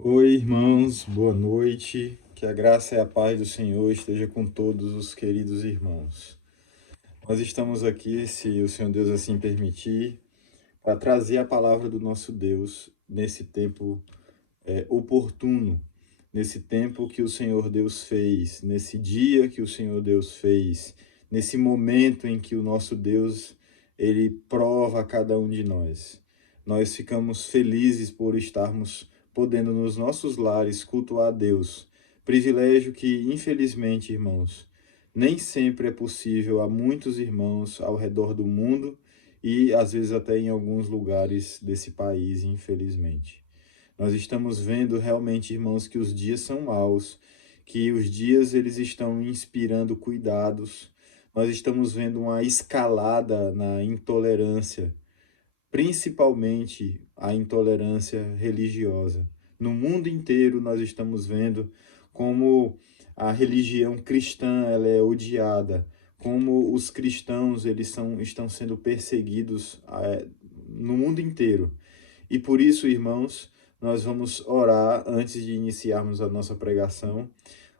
Oi, irmãos, boa noite. Que a graça e a paz do Senhor esteja com todos os queridos irmãos. Nós estamos aqui, se o Senhor Deus assim permitir, para trazer a palavra do nosso Deus nesse tempo oportuno, nesse tempo que o Senhor Deus fez, nesse dia que o Senhor Deus fez, nesse momento em que o nosso Deus ele prova a cada um de nós. Nós ficamos felizes por estarmos podendo nos nossos lares cultuar a Deus. Privilégio que, infelizmente, irmãos, nem sempre é possível a muitos irmãos ao redor do mundo e às vezes até em alguns lugares desse país, infelizmente. Nós estamos vendo realmente, irmãos, que os dias são maus, que os dias eles estão inspirando cuidados. Nós estamos vendo uma escalada na intolerância, principalmente a intolerância religiosa. No mundo inteiro nós estamos vendo como a religião cristã ela é odiada, como os cristãos estão sendo perseguidos no mundo inteiro. E por isso, irmãos, nós vamos orar antes de iniciarmos a nossa pregação,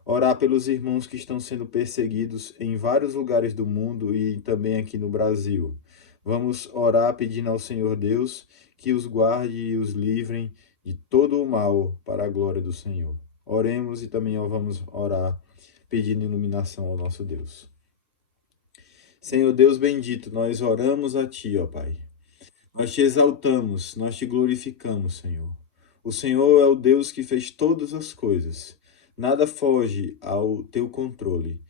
orar pelos irmãos que estão sendo perseguidos em vários lugares do mundo e também aqui no Brasil. Vamos orar pedindo ao Senhor Deus que os guarde e os livrem de todo o mal para a glória do Senhor. Oremos e também vamos orar pedindo iluminação ao nosso Deus. Senhor Deus bendito, nós oramos a Ti, ó Pai. Nós te exaltamos, nós te glorificamos, Senhor. O Senhor é o Deus que fez todas as coisas. Nada foge ao teu controle.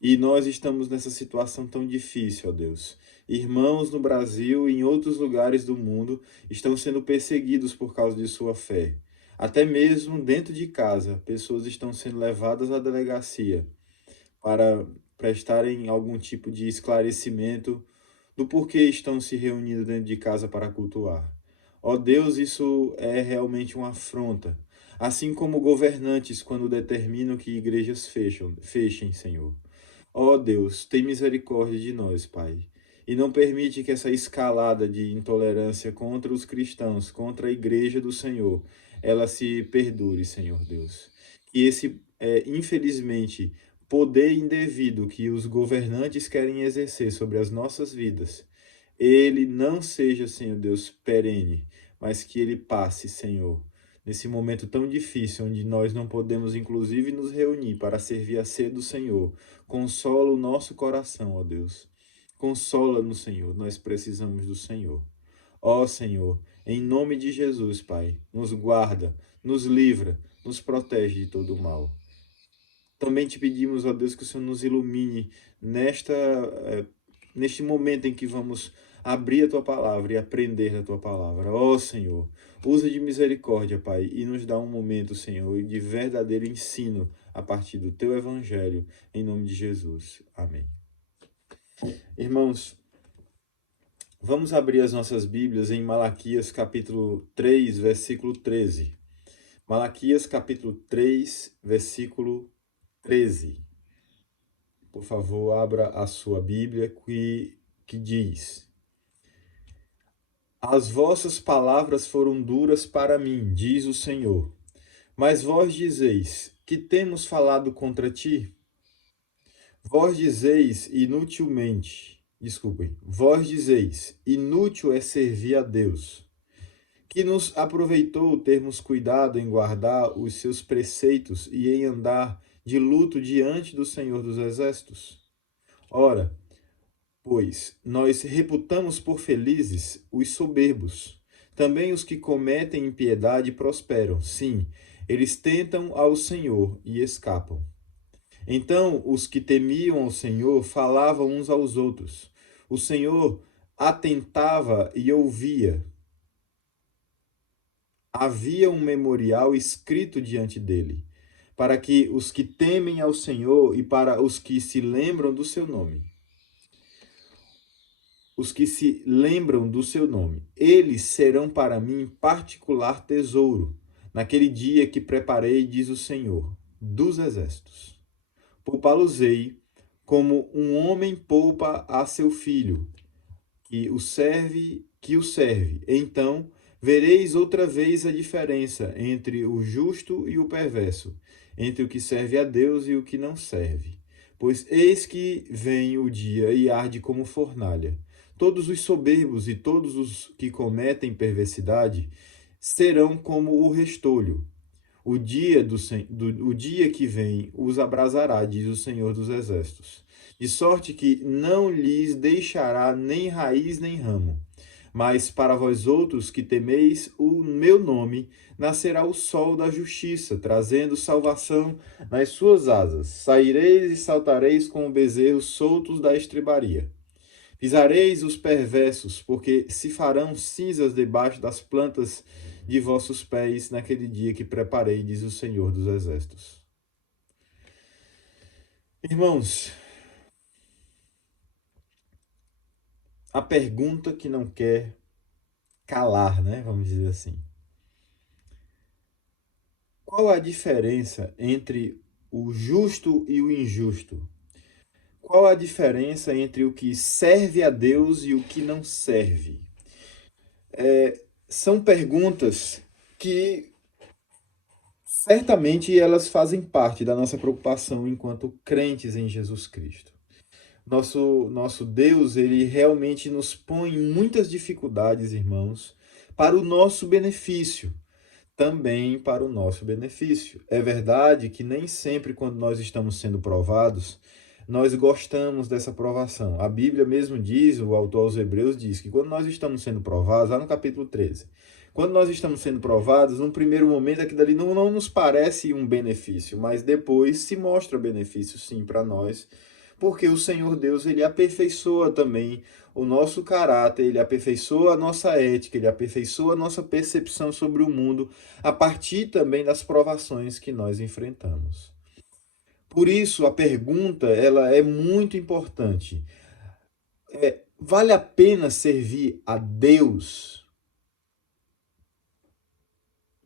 E nós estamos nessa situação tão difícil, ó Deus. Irmãos no Brasil e em outros lugares do mundo estão sendo perseguidos por causa de sua fé. Até mesmo dentro de casa, pessoas estão sendo levadas à delegacia para prestarem algum tipo de esclarecimento do porquê estão se reunindo dentro de casa para cultuar. Ó Deus, isso é realmente uma afronta. Assim como governantes, quando determinam que igrejas fechem, Senhor. Ó Deus, tem misericórdia de nós, Pai. E não permite que essa escalada de intolerância contra os cristãos, contra a igreja do Senhor, ela se perdure, Senhor Deus. Que esse, infelizmente, poder indevido que os governantes querem exercer sobre as nossas vidas, ele não seja, Senhor Deus, perene, mas que ele passe, Senhor, nesse momento tão difícil, onde nós não podemos, inclusive, nos reunir para servir a ceia do Senhor. Consola o nosso coração, ó Deus. Consola-nos, Senhor, nós precisamos do Senhor. Ó Senhor, em nome de Jesus, Pai, nos guarda, nos livra, nos protege de todo o mal. Também te pedimos, ó Deus, que o Senhor nos ilumine neste momento em que vamos abrir a Tua Palavra e aprender da Tua Palavra. Ó Senhor, usa de misericórdia, Pai, e nos dá um momento, Senhor, de verdadeiro ensino a partir do Teu Evangelho, em nome de Jesus. Amém. Irmãos, vamos abrir as nossas Bíblias em Malaquias capítulo 3, versículo 13. Malaquias capítulo 3, versículo 13. Por favor, abra a sua Bíblia que diz: As vossas palavras foram duras para mim, diz o Senhor. Mas vós dizeis: Que temos falado contra ti? Vós dizeis vós dizeis: Inútil é servir a Deus. Que nos aproveitou termos cuidado em guardar os seus preceitos e em andar de luto diante do Senhor dos Exércitos? Ora, pois nós reputamos por felizes os soberbos. Também os que cometem impiedade prosperam. Sim, eles tentam ao Senhor e escapam. Então os que temiam ao Senhor falavam uns aos outros. O Senhor atentava e ouvia. Havia um memorial escrito diante dele, para que os que temem ao Senhor e para os que se lembram do seu nome. Os que se lembram do seu nome, eles serão para mim particular tesouro, naquele dia que preparei, diz o Senhor, dos exércitos. Poupá-los-ei como um homem poupa a seu filho, que o serve. Então Vereis outra vez a diferença entre o justo e o perverso, entre o que serve a Deus e o que não serve. Pois eis que vem o dia e arde como fornalha. Todos os soberbos e todos os que cometem perversidade serão como o restolho. O dia que vem os abrasará, diz o Senhor dos Exércitos, de sorte que não lhes deixará nem raiz nem ramo. Mas para vós outros que temeis o meu nome, nascerá o sol da justiça, trazendo salvação nas suas asas. Saireis e saltareis como bezerros soltos da estrebaria. Pisareis os perversos, porque se farão cinzas debaixo das plantas de vossos pés naquele dia que preparei, diz o Senhor dos Exércitos. Irmãos, a pergunta que não quer calar, né? Vamos dizer assim. Qual a diferença entre o justo e o injusto? Qual a diferença entre o que serve a Deus e o que não serve? São perguntas que certamente elas fazem parte da nossa preocupação enquanto crentes em Jesus Cristo. Nosso Deus, ele realmente nos põe em muitas dificuldades, irmãos, para o nosso benefício, também para o nosso benefício. É verdade que nem sempre quando nós estamos sendo provados, nós gostamos dessa provação. A Bíblia mesmo diz, o autor aos Hebreus diz que quando nós estamos sendo provados, lá no capítulo 13, quando nós estamos sendo provados, num primeiro momento aquilo ali não nos parece um benefício, mas depois se mostra benefício sim para nós, porque o Senhor Deus, ele aperfeiçoa também o nosso caráter, ele aperfeiçoa a nossa ética, ele aperfeiçoa a nossa percepção sobre o mundo, a partir também das provações que nós enfrentamos. Por isso, a pergunta, ela é muito importante. Vale a pena servir a Deus?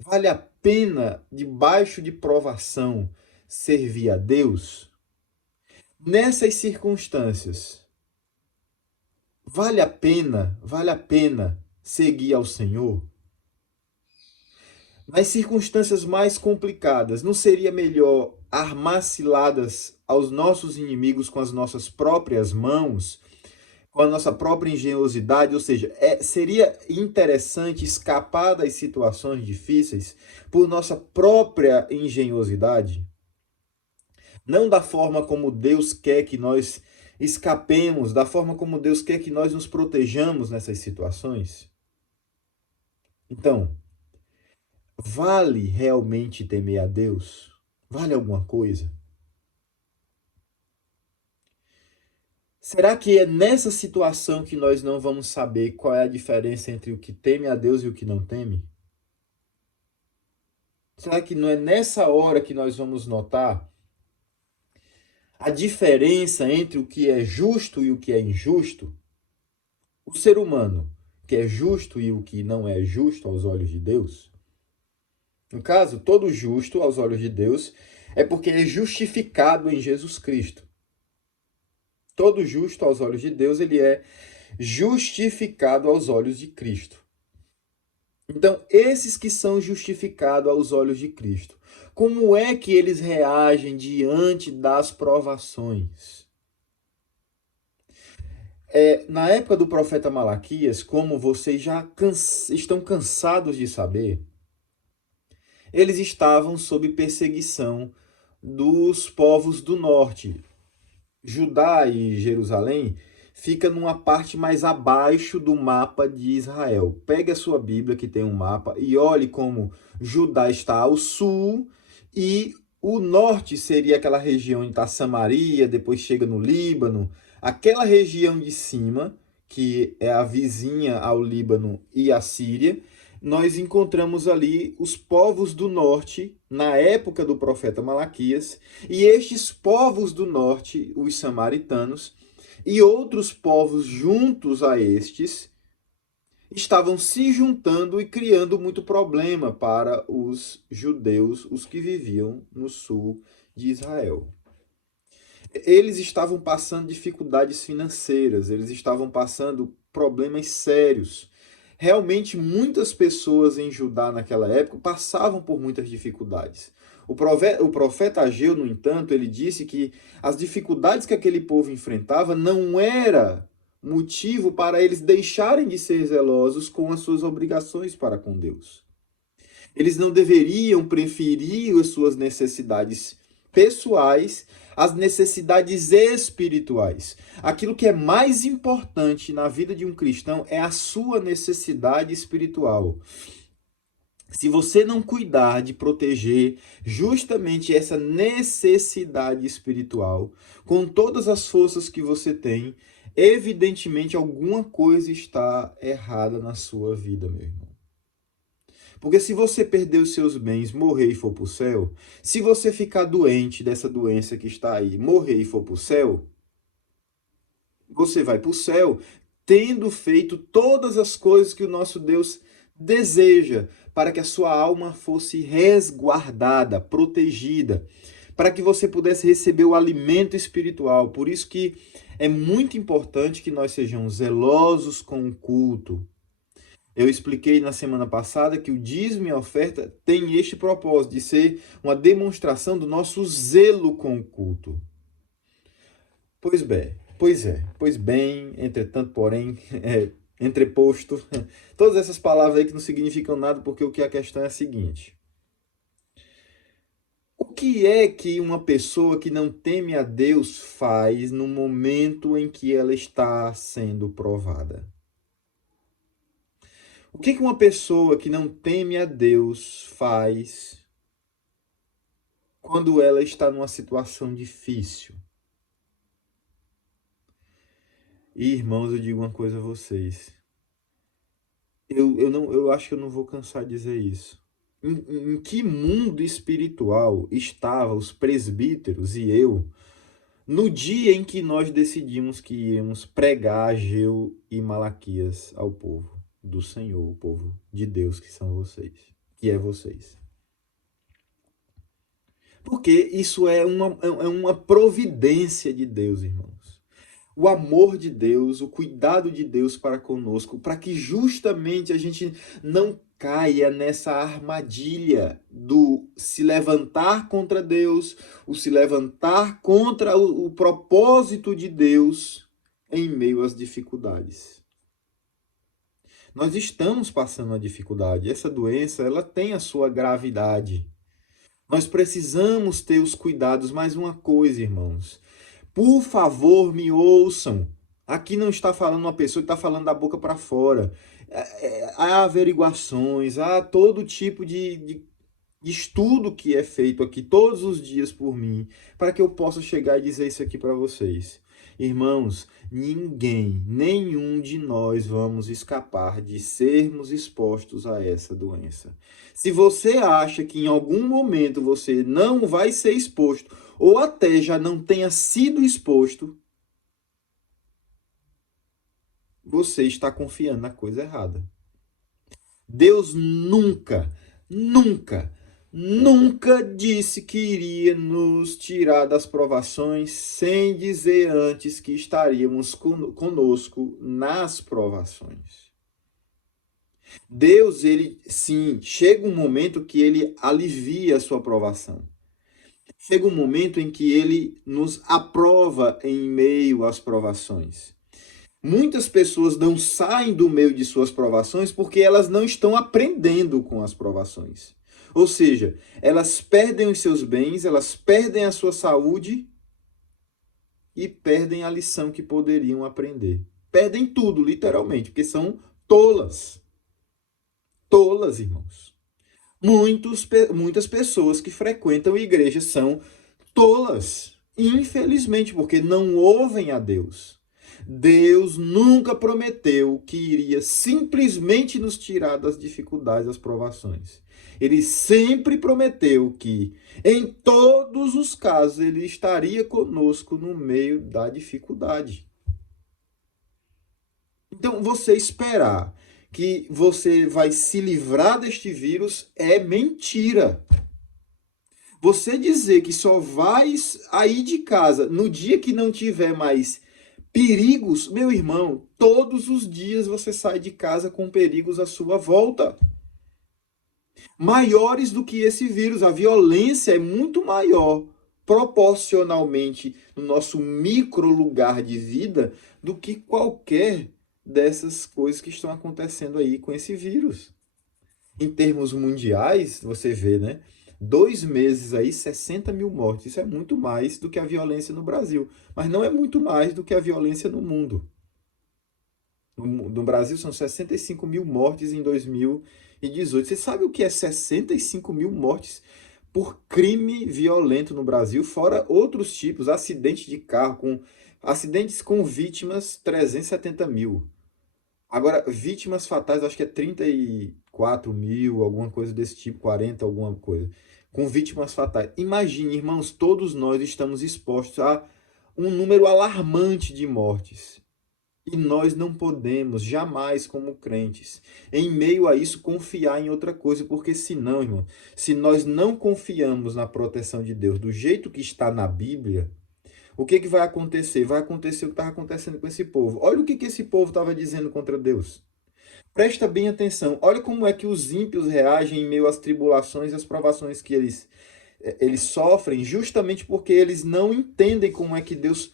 Vale a pena, debaixo de provação, servir a Deus? Nessas circunstâncias, vale a pena seguir ao Senhor? Nas circunstâncias mais complicadas, não seria melhor armar ciladas aos nossos inimigos com as nossas próprias mãos, com a nossa própria engenhosidade? Ou seja, seria interessante escapar das situações difíceis por nossa própria engenhosidade? Não da forma como Deus quer que nós escapemos, da forma como Deus quer que nós nos protejamos nessas situações? Então, vale realmente temer a Deus? Vale alguma coisa? Será que é nessa situação que nós não vamos saber qual é a diferença entre o que teme a Deus e o que não teme? Será que não é nessa hora que nós vamos notar a diferença entre o que é justo e o que é injusto? O ser humano, que é justo e o que não é justo aos olhos de Deus? No caso, todo justo aos olhos de Deus é porque é justificado em Jesus Cristo. Todo justo aos olhos de Deus, ele é justificado aos olhos de Cristo. Então, esses que são justificados aos olhos de Cristo, como é que eles reagem diante das provações? Na época do profeta Malaquias, como vocês já estão cansados de saber, eles estavam sob perseguição dos povos do norte. Judá e Jerusalém fica numa parte mais abaixo do mapa de Israel. Pegue a sua Bíblia, que tem um mapa, e olhe como Judá está ao sul e o norte seria aquela região onde está Samaria, depois chega no Líbano. Aquela região de cima, que é a vizinha ao Líbano e à Síria, nós encontramos ali os povos do norte, na época do profeta Malaquias, e estes povos do norte, os samaritanos, e outros povos juntos a estes, estavam se juntando e criando muito problema para os judeus, os que viviam no sul de Israel. Eles estavam passando dificuldades financeiras, eles estavam passando problemas sérios. realmente muitas pessoas em Judá naquela época passavam por muitas dificuldades. O profeta Ageu, no entanto, ele disse que as dificuldades que aquele povo enfrentava não era motivo para eles deixarem de ser zelosos com as suas obrigações para com Deus. Eles não deveriam preferir as suas necessidades pessoais às necessidades espirituais. Aquilo que é mais importante na vida de um cristão é a sua necessidade espiritual. Se você não cuidar de proteger justamente essa necessidade espiritual, com todas as forças que você tem, evidentemente alguma coisa está errada na sua vida, meu irmão. Porque se você perder os seus bens, morrer e for para o céu, se você ficar doente dessa doença que está aí, morrer e for para o céu, você vai para o céu tendo feito todas as coisas que o nosso Deus deseja para que a sua alma fosse resguardada, protegida, para que você pudesse receber o alimento espiritual. Por isso que é muito importante que nós sejamos zelosos com o culto. Eu expliquei na semana passada que o dízimo e a oferta tem este propósito de ser uma demonstração do nosso zelo com o culto. Pois bem, entretanto, porém, entreposto, todas essas palavras aí que não significam nada, porque o que a questão é a seguinte: o que é que uma pessoa que não teme a Deus faz no momento em que ela está sendo provada? O que uma pessoa que não teme a Deus faz quando ela está numa situação difícil? E, irmãos, eu digo uma coisa a vocês. Eu acho que eu não vou cansar de dizer isso. Em que mundo espiritual estavam os presbíteros e eu no dia em que nós decidimos que íamos pregar Ageu e Malaquias ao povo do Senhor, o povo de Deus que são vocês, que é vocês? Porque isso é uma providência de Deus, irmãos. O amor de Deus, o cuidado de Deus para conosco, para que justamente a gente não caia nessa armadilha do se levantar contra Deus, o se levantar contra o propósito de Deus em meio às dificuldades. Nós estamos passando a dificuldade. Essa doença, ela tem a sua gravidade. Nós precisamos ter os cuidados. Mais uma coisa, irmãos. Por favor, me ouçam. Aqui não está falando uma pessoa que está falando da boca para fora. Há averiguações, há todo tipo de estudo que é feito aqui todos os dias por mim, para que eu possa chegar e dizer isso aqui para vocês. Irmãos, nenhum de nós vamos escapar de sermos expostos a essa doença. Se você acha que em algum momento você não vai ser exposto, ou até já não tenha sido exposto, você está confiando na coisa errada. Deus nunca disse que iria nos tirar das provações sem dizer antes que estaríamos conosco nas provações. Deus, ele sim, chega um momento que ele alivia a sua provação. Chega um momento em que ele nos aprova em meio às provações. Muitas pessoas não saem do meio de suas provações porque elas não estão aprendendo com as provações. Ou seja, elas perdem os seus bens, elas perdem a sua saúde e perdem a lição que poderiam aprender. Perdem tudo, literalmente, porque são tolas. Tolas, irmãos. Muitas pessoas que frequentam igrejas são tolas, infelizmente, porque não ouvem a Deus. Deus nunca prometeu que iria simplesmente nos tirar das dificuldades, das provações. Ele sempre prometeu que, em todos os casos, ele estaria conosco no meio da dificuldade. Então, você esperar que você vai se livrar deste vírus é mentira. Você dizer que só vai sair de casa no dia que não tiver mais Perigos, meu irmão, todos os dias você sai de casa com perigos à sua volta. Maiores do que esse vírus. A violência é muito maior, proporcionalmente, no nosso micro lugar de vida, do que qualquer dessas coisas que estão acontecendo aí com esse vírus. Em termos mundiais, você vê, né? 2 meses aí, 60 mil mortes. Isso é muito mais do que a violência no Brasil. Mas não é muito mais do que a violência no mundo. No Brasil são 65 mil mortes em 2018. Você sabe o que é 65 mil mortes por crime violento no Brasil? Fora outros tipos, acidentes de carro, acidentes com vítimas, 370 mil. Agora, vítimas fatais, acho que é 34 mil, alguma coisa desse tipo, 40, alguma coisa. Com vítimas fatais. Imagine, irmãos, todos nós estamos expostos a um número alarmante de mortes. E nós não podemos, jamais, como crentes, em meio a isso, confiar em outra coisa, porque senão, irmão, se nós não confiamos na proteção de Deus do jeito que está na Bíblia, o que vai acontecer? Vai acontecer o que estava acontecendo com esse povo. Olha o que esse povo estava dizendo contra Deus. Presta bem atenção. Olha como é que os ímpios reagem em meio às tribulações e às provações que eles sofrem, justamente porque eles não entendem como é que Deus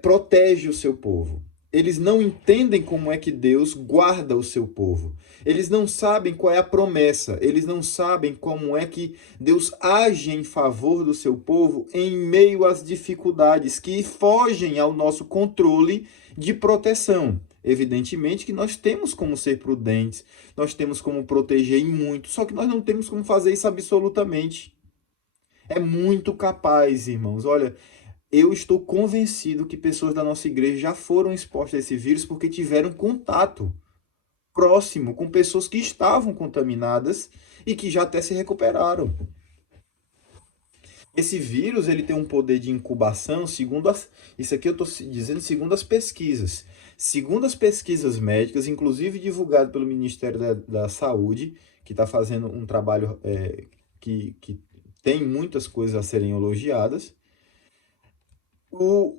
protege o seu povo. Eles não entendem como é que Deus guarda o seu povo. Eles não sabem qual é a promessa. Eles não sabem como é que Deus age em favor do seu povo em meio às dificuldades que fogem ao nosso controle de proteção. Evidentemente que nós temos como ser prudentes, nós temos como proteger em muito, só que nós não temos como fazer isso absolutamente. É muito capaz, irmãos. Olha, eu estou convencido que pessoas da nossa igreja já foram expostas a esse vírus porque tiveram contato próximo com pessoas que estavam contaminadas e que já até se recuperaram. Esse vírus ele tem um poder de incubação, isso aqui eu estou dizendo segundo as pesquisas. Segundo as pesquisas médicas, inclusive divulgado pelo Ministério da Saúde, que está fazendo um trabalho que tem muitas coisas a serem elogiadas, o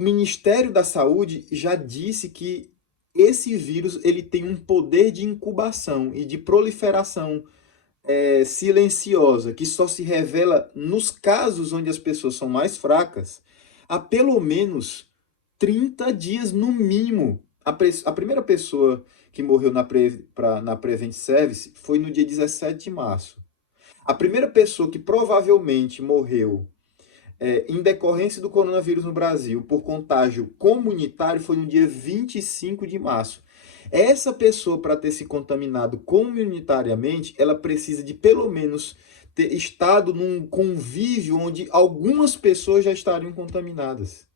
Ministério da Saúde já disse que esse vírus ele tem um poder de incubação e de proliferação silenciosa, que só se revela nos casos onde as pessoas são mais fracas, há pelo menos 30 dias no mínimo. A primeira pessoa que morreu na Prevent Service foi no dia 17 de março. A primeira pessoa que provavelmente morreu em decorrência do coronavírus no Brasil por contágio comunitário foi no dia 25 de março. Essa pessoa, para ter se contaminado comunitariamente, ela precisa de pelo menos ter estado num convívio onde algumas pessoas já estariam contaminadas.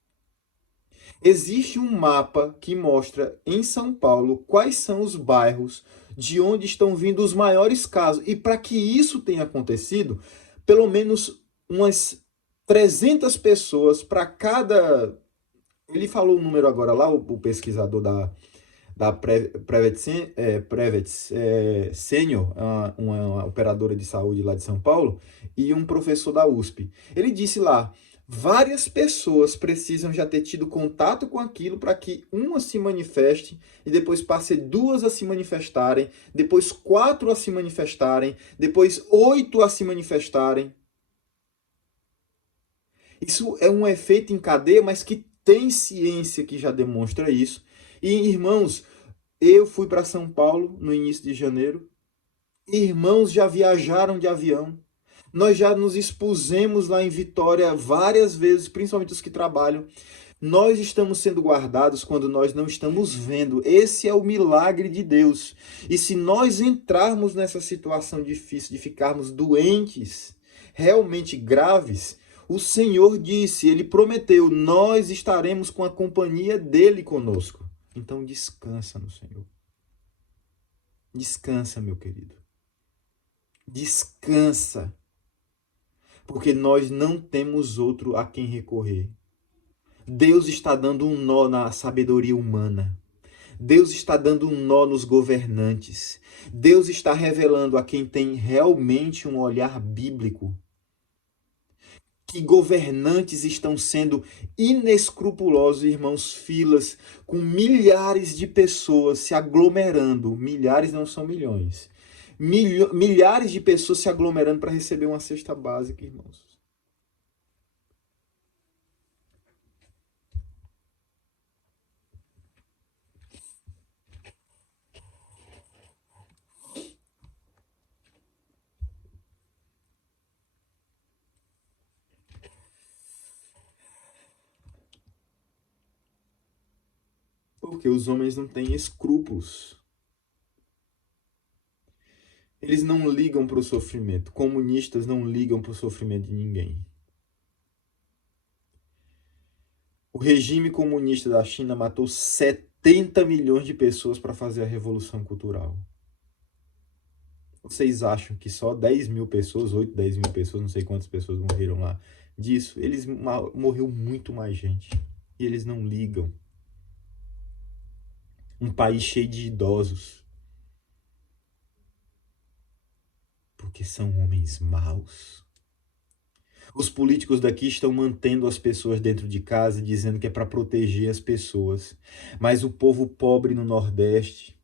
Existe um mapa que mostra em São Paulo quais são os bairros de onde estão vindo os maiores casos. E para que isso tenha acontecido, pelo menos umas 300 pessoas para cada... Ele falou o número agora lá, o pesquisador da Prevent Senior, uma operadora de saúde lá de São Paulo, e um professor da USP. Ele disse lá, várias pessoas precisam já ter tido contato com aquilo para que uma se manifeste, e depois passe 2 a se manifestarem, depois 4 a se manifestarem, depois 8 a se manifestarem. Isso é um efeito em cadeia, mas que tem ciência que já demonstra isso. E, irmãos, eu fui para São Paulo no início de janeiro. Irmãos já viajaram de avião. Nós já nos expusemos lá em Vitória várias vezes, principalmente os que trabalham. Nós estamos sendo guardados quando nós não estamos vendo. Esse é o milagre de Deus. E se nós entrarmos nessa situação difícil de ficarmos doentes, realmente graves, o Senhor disse, Ele prometeu, nós estaremos com a companhia dEle conosco. Então descansa no Senhor. Descansa, meu querido. Descansa. Porque nós não temos outro a quem recorrer. Deus está dando um nó na sabedoria humana. Deus está dando um nó nos governantes. Deus está revelando a quem tem realmente um olhar bíblico que governantes estão sendo inescrupulosos, irmãos, filas com milhares de pessoas se aglomerando, milhares não são milhões, milhares de pessoas se aglomerando para receber uma cesta básica, irmãos. Porque os homens não têm escrúpulos. Eles não ligam para o sofrimento. Comunistas não ligam para o sofrimento de ninguém. O regime comunista da China matou 70 milhões de pessoas para fazer a Revolução Cultural. Vocês acham que só 10 mil pessoas, 8, 10 mil pessoas, não sei quantas pessoas morreram lá disso? Morreu muito mais gente. E eles não ligam. Um país cheio de idosos. Porque são homens maus. Os políticos daqui estão mantendo as pessoas dentro de casa, dizendo que é para proteger as pessoas. Mas o povo pobre no Nordeste,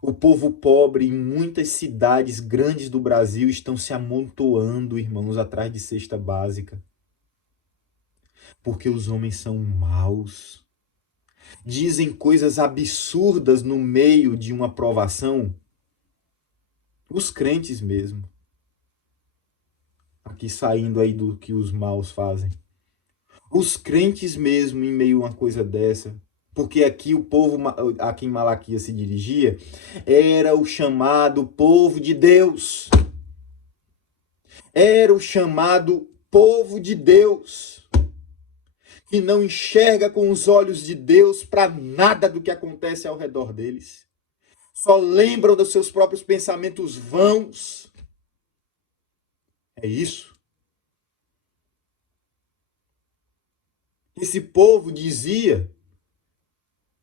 o povo pobre em muitas cidades grandes do Brasil estão se amontoando, irmãos, atrás de cesta básica. Porque os homens são maus. Dizem coisas absurdas no meio de uma provação. Os crentes mesmo. Aqui saindo aí do que os maus fazem. Os crentes mesmo em meio a uma coisa dessa. Porque aqui o povo a quem Malaquias se dirigia era o chamado povo de Deus. Era o chamado povo de Deus. Que não enxerga com os olhos de Deus para nada do que acontece ao redor deles. Só lembram dos seus próprios pensamentos vãos. É isso. Esse povo dizia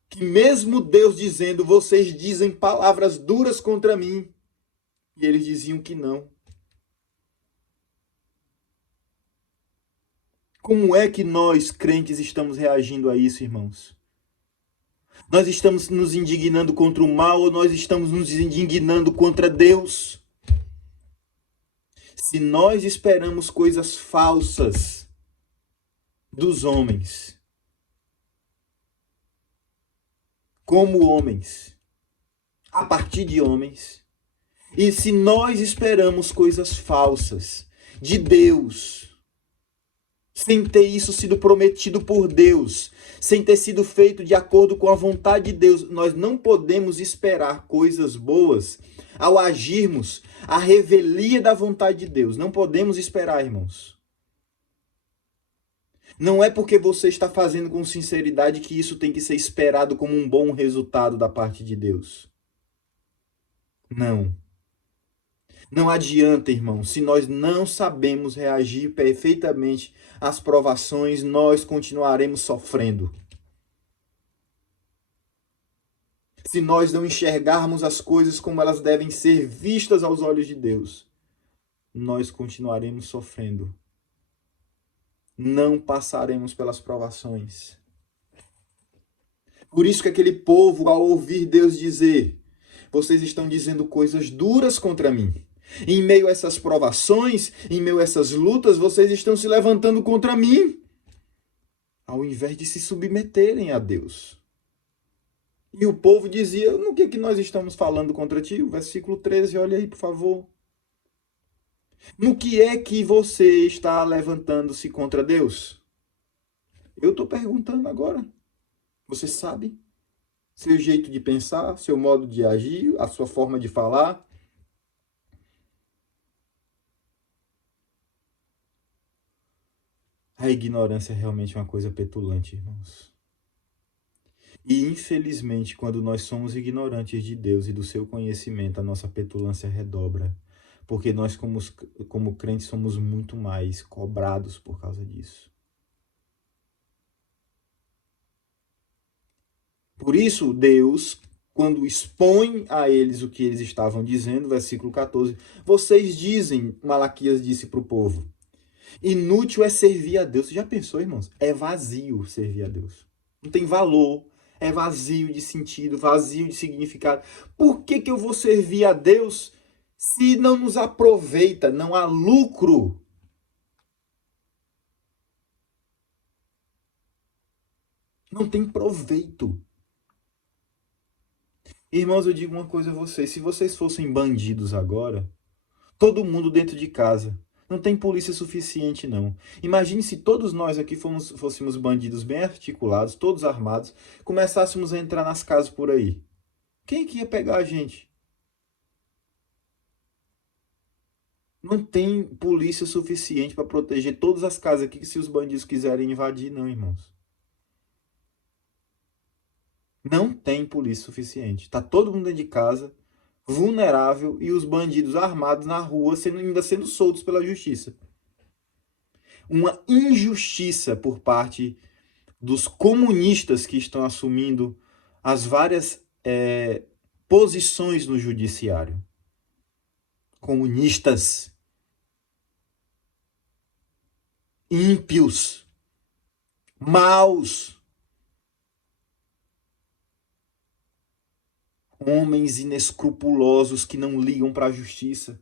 que mesmo Deus dizendo, vocês dizem palavras duras contra mim, e eles diziam que não. Como é que nós, crentes, estamos reagindo a isso, irmãos? Nós estamos nos indignando contra o mal ou nós estamos nos indignando contra Deus? Se nós esperamos coisas falsas dos homens, como homens, a partir de homens, e se nós esperamos coisas falsas de Deus, sem ter isso sido prometido por Deus, sem ter sido feito de acordo com a vontade de Deus, nós não podemos esperar coisas boas ao agirmos a revelia da vontade de Deus. Não podemos esperar, irmãos. Não é porque você está fazendo com sinceridade que isso tem que ser esperado como um bom resultado da parte de Deus. Não. Não adianta, irmão. Se nós não sabemos reagir perfeitamente às provações, nós continuaremos sofrendo. Se nós não enxergarmos as coisas como elas devem ser vistas aos olhos de Deus, nós continuaremos sofrendo. Não passaremos pelas provações. Por isso que aquele povo, ao ouvir Deus dizer, vocês estão dizendo coisas duras contra mim. Em meio a essas provações, em meio a essas lutas, vocês estão se levantando contra mim, ao invés de se submeterem a Deus. E o povo dizia, no que nós estamos falando contra ti? O versículo 13, olha aí, por favor. No que é que você está levantando-se contra Deus? Eu estou perguntando agora. Você sabe? Seu jeito de pensar, seu modo de agir, a sua forma de falar. A ignorância é realmente uma coisa petulante, irmãos. E, infelizmente, quando nós somos ignorantes de Deus e do seu conhecimento, a nossa petulância redobra. Porque nós, como crentes, somos muito mais cobrados por causa disso. Por isso, Deus, quando expõe a eles o que eles estavam dizendo, versículo 14, vocês dizem, Malaquias disse para o povo, Inútil é servir a Deus. Você já pensou, irmãos? É vazio servir a Deus. Não tem valor. É vazio de sentido, vazio de significado. Por que que eu vou servir a Deus se não nos aproveita, não há lucro? Não tem proveito. Irmãos, eu digo uma coisa a vocês. Se vocês fossem bandidos agora, todo mundo dentro de casa. Não tem polícia suficiente, não. Imagine se todos nós aqui fôssemos bandidos bem articulados, todos armados, começássemos a entrar nas casas por aí. Quem que ia pegar a gente? Não tem polícia suficiente para proteger todas as casas aqui se os bandidos quiserem invadir, não, irmãos. Não tem polícia suficiente. Tá todo mundo dentro de casa, vulnerável, e os bandidos armados na rua, ainda sendo soltos pela justiça. Uma injustiça por parte dos comunistas que estão assumindo as várias posições no judiciário. Comunistas, ímpios, maus, homens inescrupulosos que não ligam para a justiça.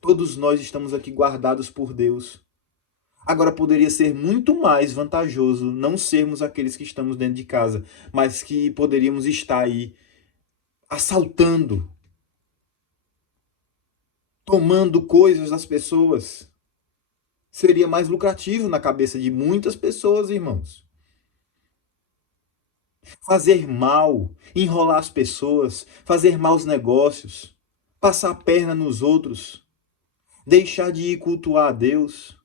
Todos nós estamos aqui guardados por Deus. Agora, poderia ser muito mais vantajoso não sermos aqueles que estamos dentro de casa, mas que poderíamos estar aí assaltando, tomando coisas das pessoas. Seria mais lucrativo na cabeça de muitas pessoas, irmãos. Fazer mal, enrolar as pessoas, fazer maus negócios, passar a perna nos outros, deixar de ir cultuar a Deus.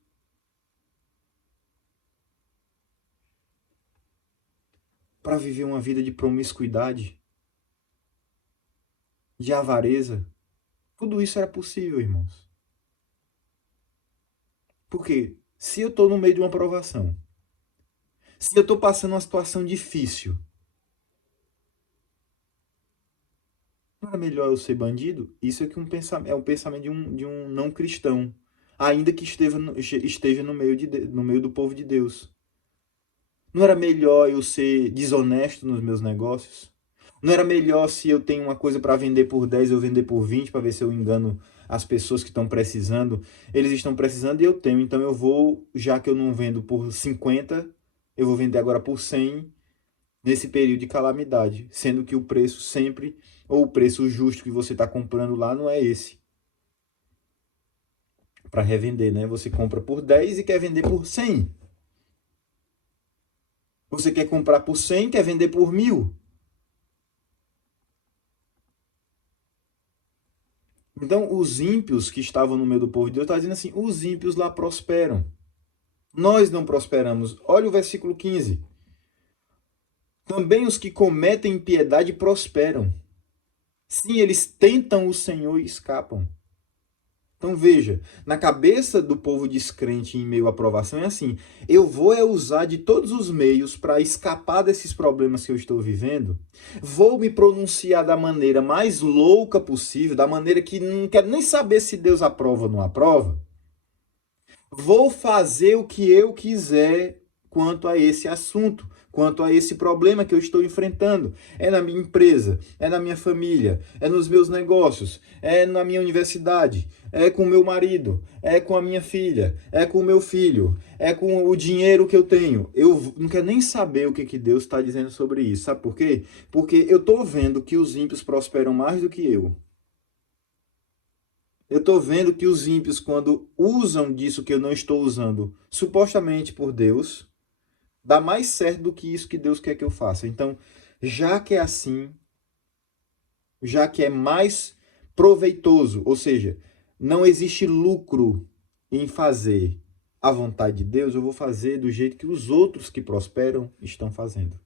Para viver uma vida de promiscuidade, de avareza. Tudo isso era possível, irmãos. Porque se eu estou no meio de uma provação, se eu estou passando uma situação difícil, não era melhor eu ser bandido? Isso é que é um pensamento de um não cristão, ainda que esteja no meio do povo de Deus. Não era melhor eu ser desonesto nos meus negócios? Não era melhor, se eu tenho uma coisa para vender por 10, eu vender por 20 para ver se eu engano as pessoas que estão precisando? Eles estão precisando e eu tenho, então eu vou, já que eu não vendo por 50, eu vou vender agora por 100 nesse período de calamidade, sendo que o preço sempre, ou o preço justo que você está comprando lá, não é esse. Para revender, né? Você compra por 10 e quer vender por 100. Você quer comprar por 100, quer vender por 1000. Então, os ímpios que estavam no meio do povo de Deus, está dizendo assim, os ímpios lá prosperam. Nós não prosperamos. Olha o versículo 15. Também os que cometem impiedade prosperam. Sim, eles tentam o Senhor e escapam. Então veja, na cabeça do povo descrente em meio à provação é assim, eu vou usar de todos os meios para escapar desses problemas que eu estou vivendo, vou me pronunciar da maneira mais louca possível, da maneira que não quero nem saber se Deus aprova ou não aprova, vou fazer o que eu quiser quanto a esse assunto, quanto a esse problema que eu estou enfrentando. É na minha empresa, é na minha família, é nos meus negócios, é na minha universidade, é com o meu marido, é com a minha filha, é com o meu filho, é com o dinheiro que eu tenho. Eu não quero nem saber o que Deus está dizendo sobre isso. Sabe por quê? Porque eu estou vendo que os ímpios prosperam mais do que eu. Eu estou vendo que os ímpios, quando usam disso que eu não estou usando, supostamente por Deus, dá mais certo do que isso que Deus quer que eu faça. Então, já que é assim, já que é mais proveitoso, ou seja, não existe lucro em fazer a vontade de Deus, eu vou fazer do jeito que os outros que prosperam estão fazendo.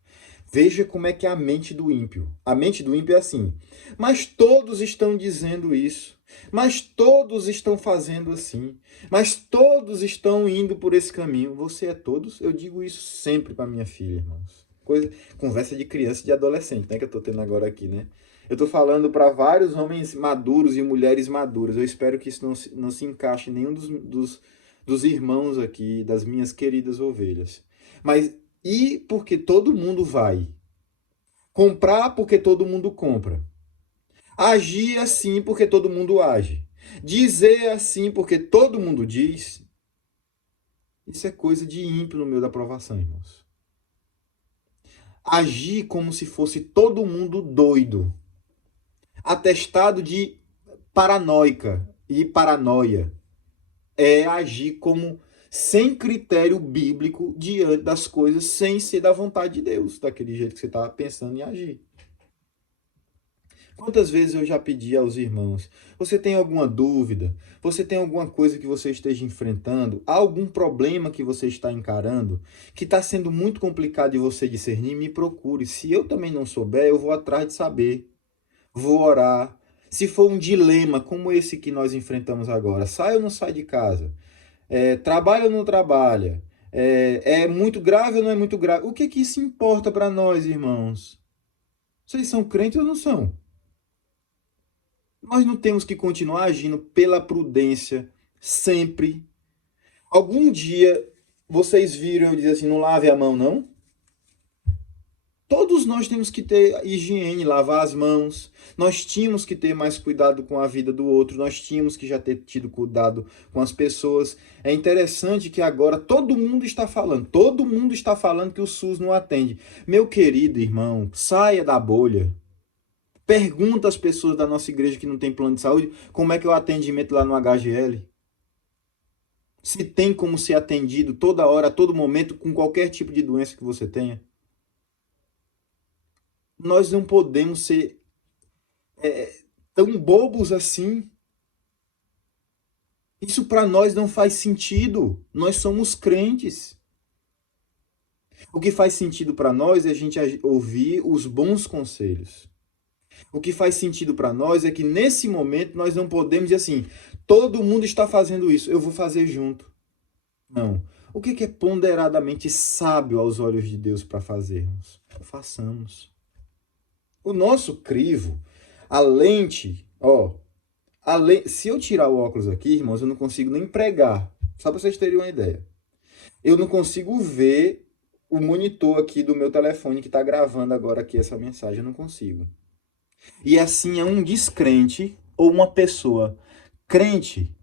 Veja como é que é a mente do ímpio. A mente do ímpio é assim. Mas todos estão dizendo isso. Mas todos estão fazendo assim. Mas todos estão indo por esse caminho. Você é todos? Eu digo isso sempre para minha filha, irmãos. Conversa de criança e de adolescente, né? Que eu tô tendo agora aqui, né? Eu estou falando para vários homens maduros e mulheres maduras. Eu espero que isso não se encaixe em nenhum dos irmãos aqui, das minhas queridas ovelhas. Mas ir porque todo mundo vai. Comprar porque todo mundo compra. Agir assim porque todo mundo age. Dizer assim porque todo mundo diz. Isso é coisa de ímpio no meio da aprovação, irmãos. Agir como se fosse todo mundo doido. Atestado de paranoica e paranoia. É agir como sem critério bíblico diante das coisas, sem ser da vontade de Deus, daquele jeito que você está pensando em agir. Quantas vezes eu já pedi aos irmãos, você tem alguma dúvida? Você tem alguma coisa que você esteja enfrentando? Há algum problema que você está encarando? Que está sendo muito complicado de você discernir? Me procure. Se eu também não souber, eu vou atrás de saber. Vou orar. Se for um dilema como esse que nós enfrentamos agora, sai ou não sai de casa? Trabalha ou não trabalha? É muito grave ou não é muito grave? O que que isso importa para nós, irmãos? Vocês são crentes ou não são? Nós não temos que continuar agindo pela prudência sempre. Algum dia vocês viram eu dizer assim, não lave a mão, não? Todos nós temos que ter higiene, lavar as mãos. Nós tínhamos que ter mais cuidado com a vida do outro. Nós tínhamos que já ter tido cuidado com as pessoas. É interessante que agora todo mundo está falando. Todo mundo está falando que o SUS não atende. Meu querido irmão, saia da bolha. Pergunta às pessoas da nossa igreja que não tem plano de saúde como é que é o atendimento lá no HGL. Se tem como ser atendido toda hora, a todo momento, com qualquer tipo de doença que você tenha. Nós não podemos ser tão bobos assim. Isso para nós não faz sentido. Nós somos crentes. O que faz sentido para nós é a gente ouvir os bons conselhos. O que faz sentido para nós é que nesse momento nós não podemos dizer assim, todo mundo está fazendo isso, eu vou fazer junto. Não. O que é ponderadamente sábio aos olhos de Deus para fazermos? Façamos. O nosso crivo, a lente, se eu tirar o óculos aqui, irmãos, eu não consigo nem pregar. Só para vocês terem uma ideia. Eu não consigo ver o monitor aqui do meu telefone que está gravando agora aqui essa mensagem. Eu não consigo. E assim é um descrente ou uma pessoa crente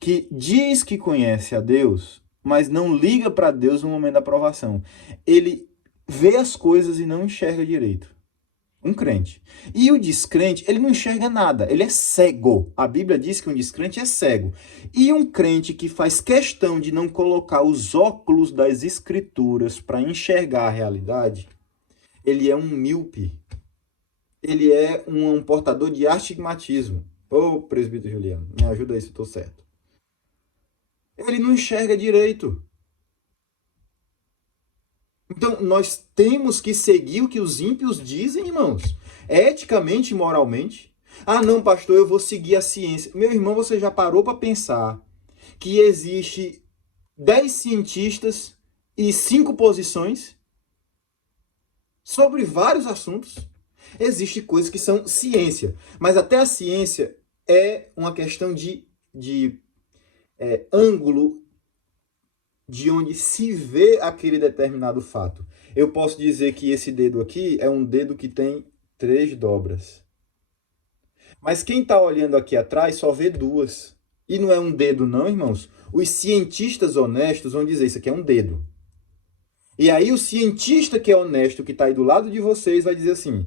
que diz que conhece a Deus, mas não liga para Deus no momento da provação. Ele vê as coisas e não enxerga direito. Um crente. E o descrente, ele não enxerga nada, ele é cego. A Bíblia diz que um descrente é cego. E um crente que faz questão de não colocar os óculos das escrituras para enxergar a realidade, ele é um míope. Ele é um portador de astigmatismo. Ô, presbítero Juliano, me ajuda aí se eu estou certo. Ele não enxerga direito. Então, nós temos que seguir o que os ímpios dizem, irmãos. Eticamente e moralmente. Ah, não, pastor, eu vou seguir a ciência. Meu irmão, você já parou para pensar que existe 10 cientistas e 5 posições sobre vários assuntos? Existem coisas que são ciência. Mas até a ciência é uma questão de ângulo de onde se vê aquele determinado fato. Eu posso dizer que esse dedo aqui é um dedo que tem 3 dobras. Mas quem está olhando aqui atrás só vê 2. E não é um dedo não, irmãos. Os cientistas honestos vão dizer isso aqui é um dedo. E aí o cientista que é honesto, que está aí do lado de vocês, vai dizer assim,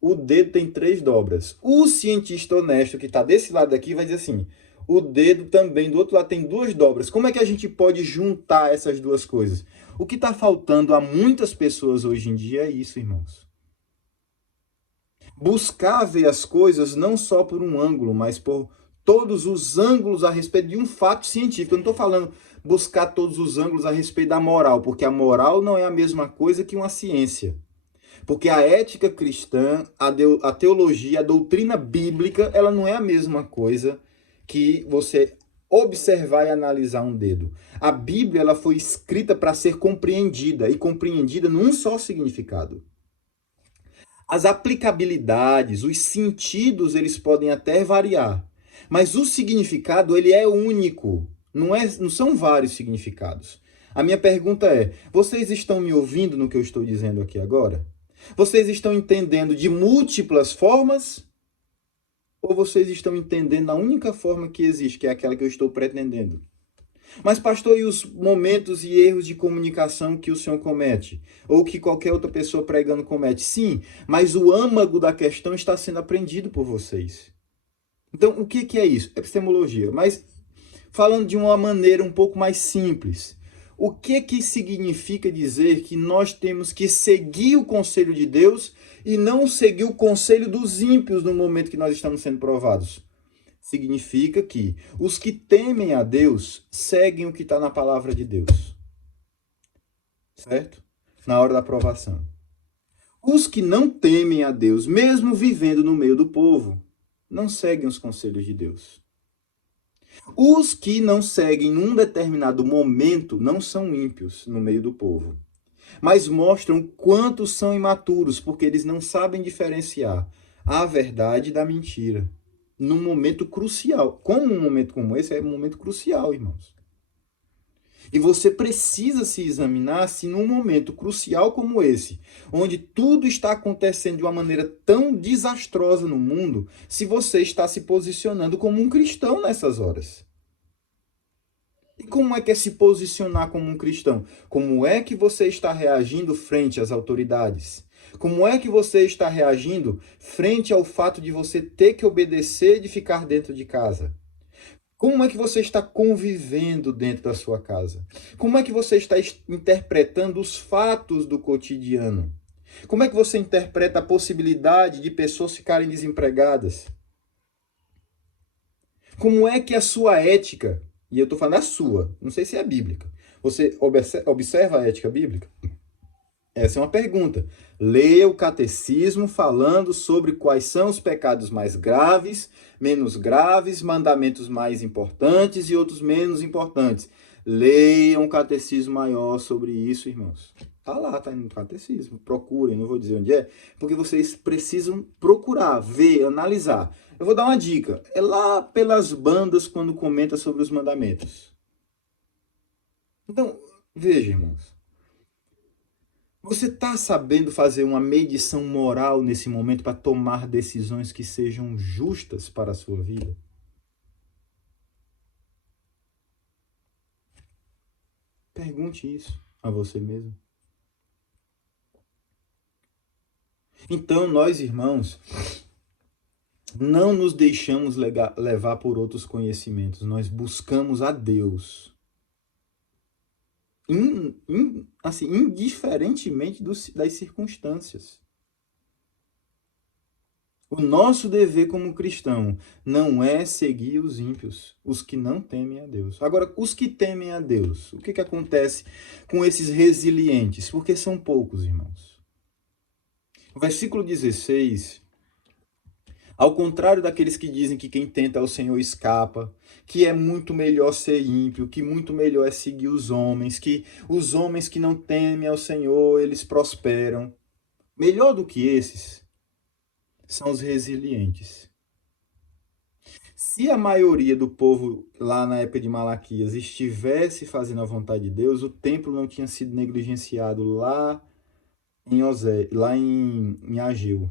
o dedo tem 3 dobras. O cientista honesto que está desse lado aqui vai dizer assim, o dedo também do outro lado tem 2 dobras. Como é que a gente pode juntar essas duas coisas? O que está faltando a muitas pessoas hoje em dia é isso, irmãos. Buscar ver as coisas não só por um ângulo, mas por todos os ângulos a respeito de um fato científico. Eu não estou falando buscar todos os ângulos a respeito da moral, porque a moral não é a mesma coisa que uma ciência. Porque a ética cristã, a teologia, a doutrina bíblica, ela não é a mesma coisa que você observar e analisar um dedo. A Bíblia ela foi escrita para ser compreendida, e compreendida num só significado. As aplicabilidades, os sentidos, eles podem até variar, mas o significado, ele é único. Não são vários significados. A minha pergunta é: vocês estão me ouvindo no que eu estou dizendo aqui agora? Vocês estão entendendo de múltiplas formas? Ou vocês estão entendendo a única forma que existe, que é aquela que eu estou pretendendo? Mas, pastor, e os momentos e erros de comunicação que o senhor comete? Ou que qualquer outra pessoa pregando comete? Sim, mas o âmago da questão está sendo aprendido por vocês. Então, o que é isso? Epistemologia. Mas, falando de uma maneira um pouco mais simples, o que significa dizer que nós temos que seguir o conselho de Deus e não seguir o conselho dos ímpios no momento que nós estamos sendo provados? Significa que os que temem a Deus seguem o que está na palavra de Deus. Certo? Na hora da provação. Os que não temem a Deus, mesmo vivendo no meio do povo, não seguem os conselhos de Deus. Os que não seguem num determinado momento não são ímpios no meio do povo, mas mostram quanto são imaturos, porque eles não sabem diferenciar a verdade da mentira. Num momento crucial. Como um momento como esse é um momento crucial, irmãos. E você precisa se examinar se num momento crucial como esse, onde tudo está acontecendo de uma maneira tão desastrosa no mundo, se você está se posicionando como um cristão nessas horas. E como é que é se posicionar como um cristão? Como é que você está reagindo frente às autoridades? Como é que você está reagindo frente ao fato de você ter que obedecer e de ficar dentro de casa? Como é que você está convivendo dentro da sua casa? Como é que você está interpretando os fatos do cotidiano? Como é que você interpreta a possibilidade de pessoas ficarem desempregadas? Como é que a sua ética, e eu estou falando a sua, não sei se é bíblica, você observa a ética bíblica? Essa é uma pergunta. Leia o catecismo falando sobre quais são os pecados mais graves, menos graves, mandamentos mais importantes e outros menos importantes. Leiam um catecismo maior sobre isso, irmãos. Tá lá, tá no catecismo. Procurem, não vou dizer onde é, porque vocês precisam procurar, ver, analisar. Eu vou dar uma dica. É lá pelas bandas quando comenta sobre os mandamentos. Então, veja, irmãos. Você está sabendo fazer uma medição moral nesse momento para tomar decisões que sejam justas para a sua vida? Pergunte isso a você mesmo. Então, nós, irmãos, não nos deixamos levar por outros conhecimentos. Nós buscamos a Deus. Assim, indiferentemente das circunstâncias. O nosso dever como cristão não é seguir os ímpios, os que não temem a Deus. Agora, os que temem a Deus, o que acontece com esses resilientes? Porque são poucos, irmãos. O versículo 16, ao contrário daqueles que dizem que quem tenta ao Senhor escapa, que é muito melhor ser ímpio, que muito melhor é seguir os homens, que os homens que não temem ao Senhor, eles prosperam. Melhor do que esses são os resilientes. Se a maioria do povo lá na época de Malaquias estivesse fazendo a vontade de Deus, o templo não tinha sido negligenciado lá em Ageu.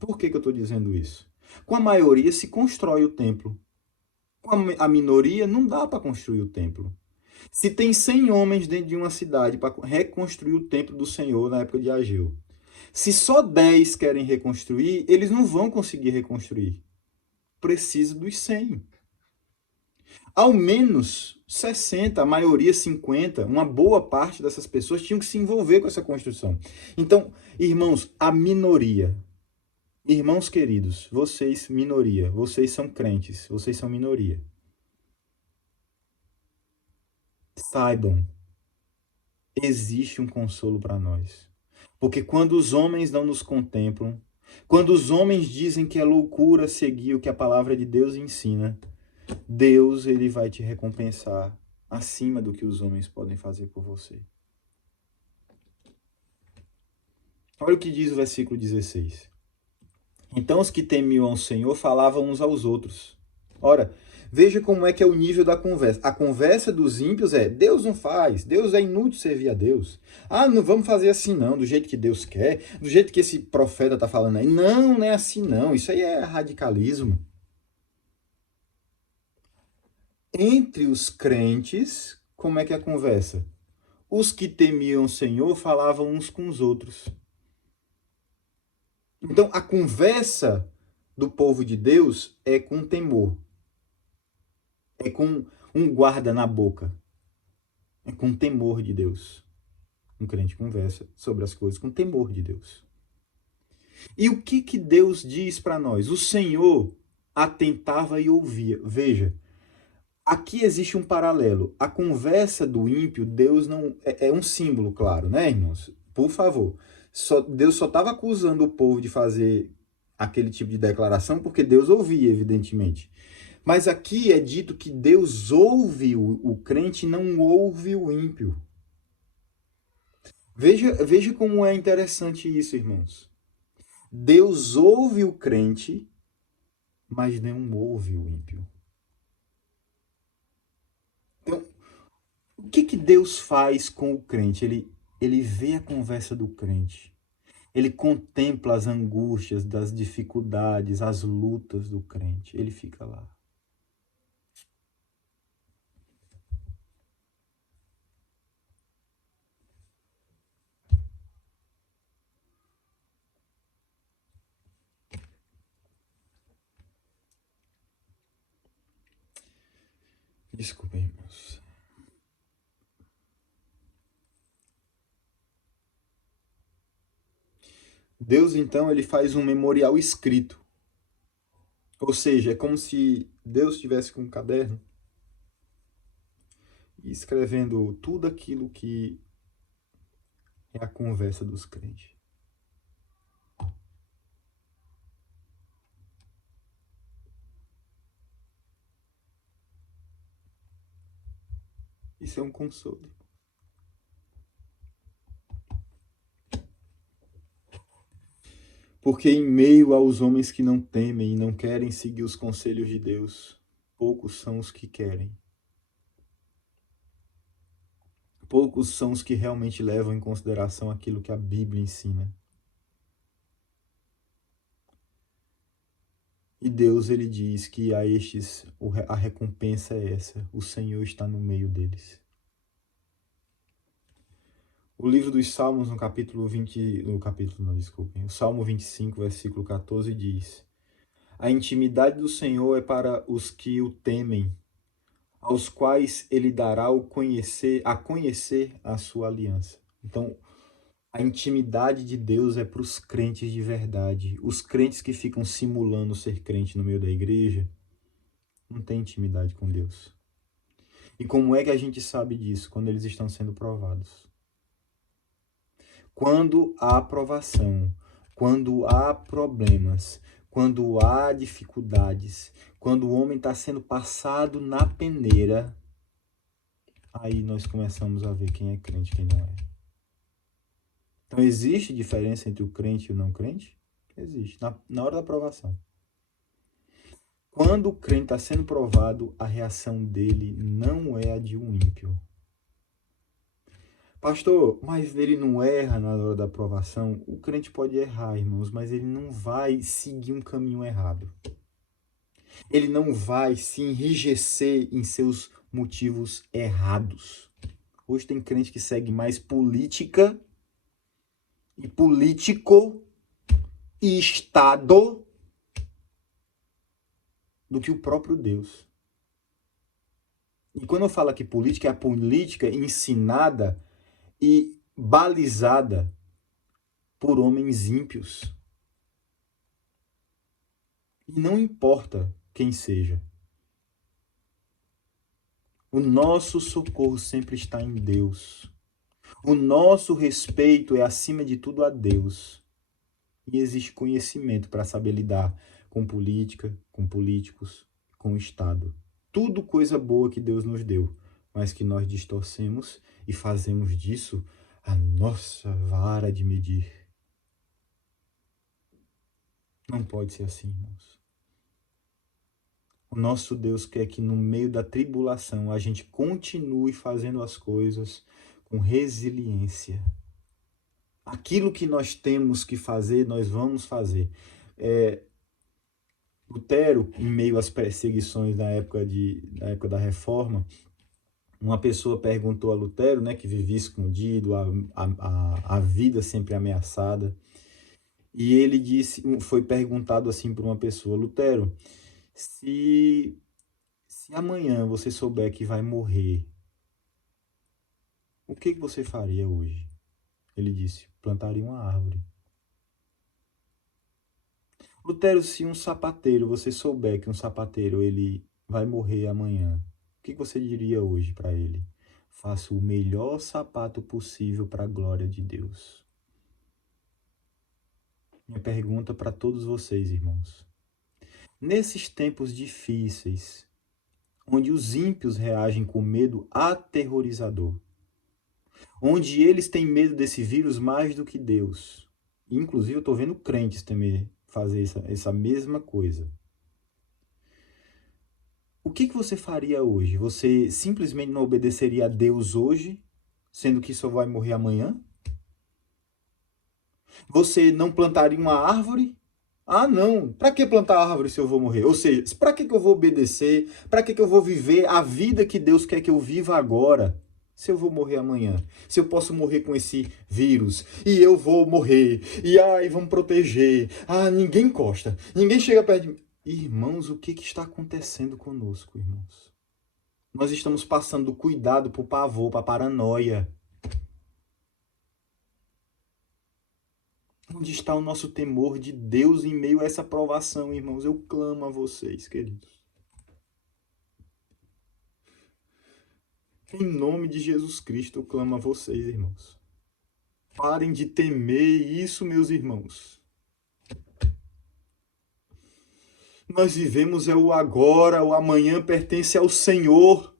Por que eu estou dizendo isso? Com a maioria se constrói o templo. Com a minoria não dá para construir o templo. Se tem 100 homens dentro de uma cidade para reconstruir o templo do Senhor na época de Ageu, se só 10 querem reconstruir, eles não vão conseguir reconstruir. Precisa dos 100. Ao menos 60, a maioria 50, uma boa parte dessas pessoas tinham que se envolver com essa construção. Então, irmãos, a minoria, irmãos queridos, vocês minoria, vocês são crentes, vocês são minoria. Saibam, existe um consolo para nós. Porque quando os homens não nos contemplam, quando os homens dizem que é loucura seguir o que a palavra de Deus ensina, Deus, ele vai te recompensar acima do que os homens podem fazer por você. Olha o que diz o versículo 16. Então os que temiam ao Senhor falavam uns aos outros. Ora, veja como é que é o nível da conversa. A conversa dos ímpios é: Deus não faz, Deus é inútil servir a Deus. Ah, não vamos fazer assim não, do jeito que Deus quer, do jeito que esse profeta está falando aí. Não, não é assim não, isso aí é radicalismo. Entre os crentes, como é que é a conversa? Os que temiam o Senhor falavam uns com os outros. Então, a conversa do povo de Deus é com temor. É com um guarda na boca. É com temor de Deus. Um crente conversa sobre as coisas com temor de Deus. E o que Deus diz para nós? O Senhor atentava e ouvia. Veja, aqui existe um paralelo. A conversa do ímpio, Deus não... É um símbolo, claro, né, irmãos? Por favor. Deus só estava acusando o povo de fazer aquele tipo de declaração porque Deus ouvia, evidentemente. Mas aqui é dito que Deus ouve o crente e não ouve o ímpio. Veja como é interessante isso, irmãos. Deus ouve o crente, mas não ouve o ímpio. Então, o que Deus faz com o crente? Ele vê a conversa do crente. Ele contempla as angústias, das dificuldades, as lutas do crente. Ele fica lá. Desculpem, irmãos. Deus, então, ele faz um memorial escrito. Ou seja, é como se Deus estivesse com um caderno e escrevendo tudo aquilo que é a conversa dos crentes. Isso é um consolo. Porque em meio aos homens que não temem e não querem seguir os conselhos de Deus, poucos são os que querem. Poucos são os que realmente levam em consideração aquilo que a Bíblia ensina. E Deus, ele diz que a estes a recompensa é essa: o Senhor está no meio deles. O livro dos Salmos, no capítulo 20, no capítulo, não, desculpem, o Salmo 25, versículo 14 diz: a intimidade do Senhor é para os que o temem, aos quais ele dará a conhecer a sua aliança. Então, a intimidade de Deus é para os crentes de verdade. Os crentes que ficam simulando ser crente no meio da igreja não têm intimidade com Deus. E como é que a gente sabe disso? Quando eles estão sendo provados. Quando há provação, quando há problemas, quando há dificuldades, quando o homem está sendo passado na peneira, aí nós começamos a ver quem é crente e quem não é. Então, existe diferença entre o crente e o não crente? Existe, na hora da provação. Quando o crente está sendo provado, a reação dele não é a de um ímpio. Pastor, mas ele não erra na hora da provação? O crente pode errar, irmãos, mas ele não vai seguir um caminho errado. Ele não vai se enrijecer em seus motivos errados. Hoje tem crente que segue mais política e político e Estado do que o próprio Deus. E quando eu falo aqui política, é a política ensinada e balizada por homens ímpios. E não importa quem seja. O nosso socorro sempre está em Deus. O nosso respeito é, acima de tudo, a Deus. E existe conhecimento para saber lidar com política, com políticos, com o Estado. Tudo coisa boa que Deus nos deu, mas que nós distorcemos e fazemos disso a nossa vara de medir. Não pode ser assim, irmãos. O nosso Deus quer que no meio da tribulação a gente continue fazendo as coisas com resiliência. Aquilo que nós temos que fazer, nós vamos fazer. Lutero, em meio às perseguições na época da Reforma, uma pessoa perguntou a Lutero, né, que vivia escondido, a vida sempre ameaçada, e ele disse, foi perguntado assim por uma pessoa: Lutero, se amanhã você souber que vai morrer, o que você faria hoje? Ele disse: plantaria uma árvore. Lutero, se um sapateiro, você souber que um sapateiro ele vai morrer amanhã, o que você diria hoje para ele? Faça o melhor sapato possível para a glória de Deus. Minha pergunta para todos vocês, irmãos. Nesses tempos difíceis, onde os ímpios reagem com medo aterrorizador, onde eles têm medo desse vírus mais do que Deus, inclusive eu estou vendo crentes também fazer essa mesma coisa. O que você faria hoje? Você simplesmente não obedeceria a Deus hoje, sendo que só vai morrer amanhã? Você não plantaria uma árvore? Ah, não. Para que plantar árvore se eu vou morrer? Ou seja, para que eu vou obedecer? Para que eu vou viver a vida que Deus quer que eu viva agora? Se eu vou morrer amanhã, se eu posso morrer com esse vírus, e eu vou morrer, e ai, vamos proteger, ninguém encosta, ninguém chega perto de mim. Irmãos, o que está acontecendo conosco, irmãos? Nós estamos passando do cuidado para o pavor, para a paranoia. Onde está o nosso temor de Deus em meio a essa provação, irmãos? Eu clamo a vocês, queridos. Em nome de Jesus Cristo, eu clamo a vocês, irmãos. Parem de temer isso, meus irmãos. Nós vivemos o agora, o amanhã pertence ao Senhor.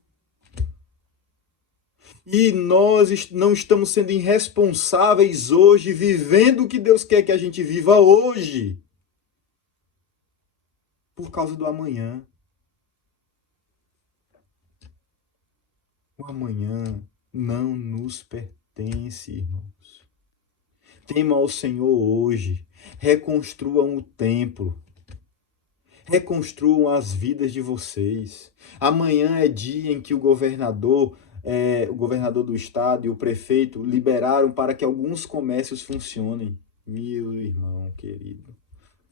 E nós não estamos sendo irresponsáveis hoje, vivendo o que Deus quer que a gente viva hoje. Por causa do amanhã. O amanhã não nos pertence, irmãos. Tema ao Senhor hoje. Reconstruam o templo. Reconstruam as vidas de vocês. Amanhã é dia em que o governador do estado e o prefeito liberaram para que alguns comércios funcionem. Meu irmão querido,